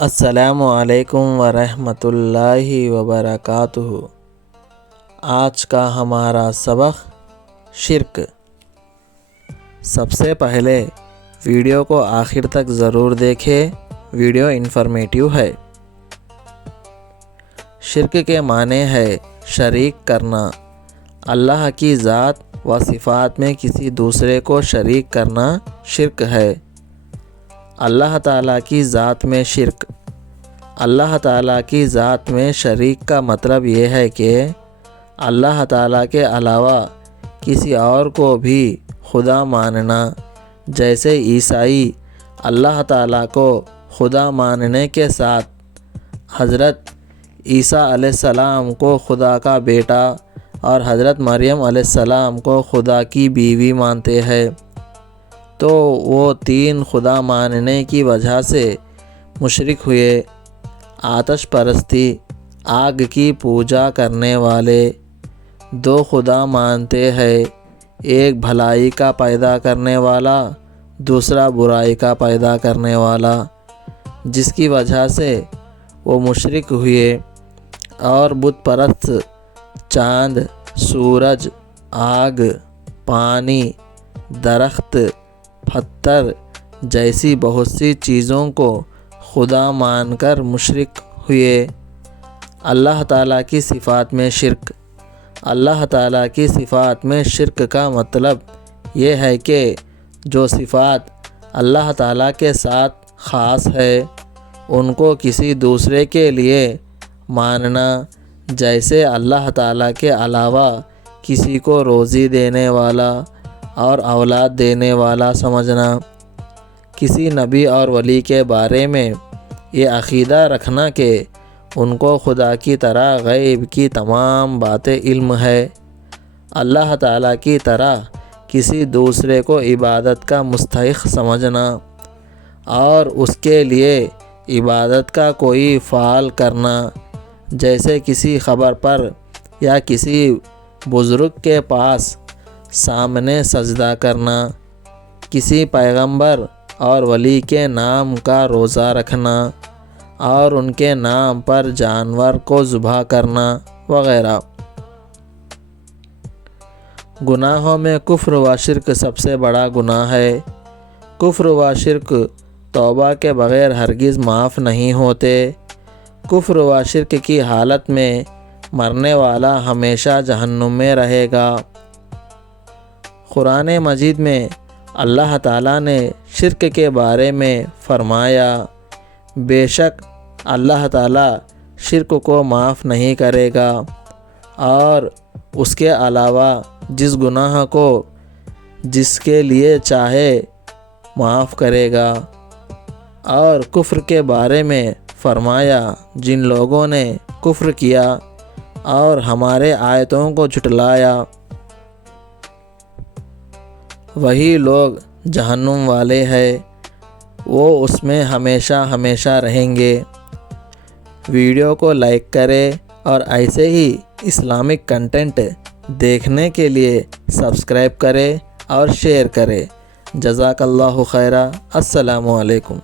السلام علیکم ورحمۃ اللہ وبرکاتہ۔ آج کا ہمارا سبق شرک۔ سب سے پہلے ویڈیو کو آخر تک ضرور دیکھیں، ویڈیو انفارمیٹیو ہے۔ شرک کے معنی ہے شریک کرنا، اللہ کی ذات و صفات میں کسی دوسرے کو شریک کرنا شرک ہے۔ اللہ تعالیٰ کی ذات میں شرک۔ اللہ تعالیٰ کی ذات میں شریک کا مطلب یہ ہے کہ اللہ تعالیٰ کے علاوہ کسی اور کو بھی خدا ماننا، جیسے عیسائی اللہ تعالیٰ کو خدا ماننے کے ساتھ حضرت عیسیٰ علیہ السلام کو خدا کا بیٹا اور حضرت مریم علیہ السلام کو خدا کی بیوی مانتے ہیں، تو وہ تین خدا ماننے کی وجہ سے مشرک ہوئے۔ آتش پرستی، آگ کی پوجا کرنے والے دو خدا مانتے ہیں، ایک بھلائی کا پیدا کرنے والا، دوسرا برائی کا پیدا کرنے والا، جس کی وجہ سے وہ مشرک ہوئے۔ اور بت پرست چاند، سورج، آگ، پانی، درخت، پتھر جیسی بہت سی چیزوں کو خدا مان کر مشرک ہوئے۔ اللہ تعالیٰ کی صفات میں شرک۔ اللہ تعالیٰ کی صفات میں شرک کا مطلب یہ ہے کہ جو صفات اللہ تعالیٰ کے ساتھ خاص ہے ان کو کسی دوسرے کے لیے ماننا، جیسے اللہ تعالیٰ کے علاوہ کسی کو روزی دینے والا اور اولاد دینے والا سمجھنا۔ کسی نبی اور ولی کے بارے میں یہ عقیدہ رکھنا کہ ان کو خدا کی طرح غیب کی تمام باتیں علم ہے۔ اللہ تعالیٰ کی طرح کسی دوسرے کو عبادت کا مستحق سمجھنا اور اس کے لیے عبادت کا کوئی فعل کرنا، جیسے کسی قبر پر یا کسی بزرگ کے پاس سامنے سجدہ کرنا، کسی پیغمبر اور ولی کے نام کا روزہ رکھنا اور ان کے نام پر جانور کو ذبح کرنا وغیرہ۔ گناہوں میں کفر و شرک سب سے بڑا گناہ ہے۔ کفر و شرک توبہ کے بغیر ہرگز معاف نہیں ہوتے۔ کفر و شرک کی حالت میں مرنے والا ہمیشہ جہنم میں رہے گا۔ قرآن مجید میں اللہ تعالیٰ نے شرک کے بارے میں فرمایا، بے شک اللہ تعالیٰ شرک کو معاف نہیں کرے گا اور اس کے علاوہ جس گناہ کو جس کے لیے چاہے معاف کرے گا۔ اور کفر کے بارے میں فرمایا، جن لوگوں نے کفر کیا اور ہمارے آیتوں کو جھٹلایا وہی لوگ جہنم والے ہیں، وہ اس میں ہمیشہ ہمیشہ رہیں گے۔ ویڈیو کو لائک کریں اور ایسے ہی اسلامک کنٹینٹ دیکھنے کے لیے سبسکرائب کریں اور شیئر کریں۔ جزاک اللہ خیرا۔ السلام علیکم۔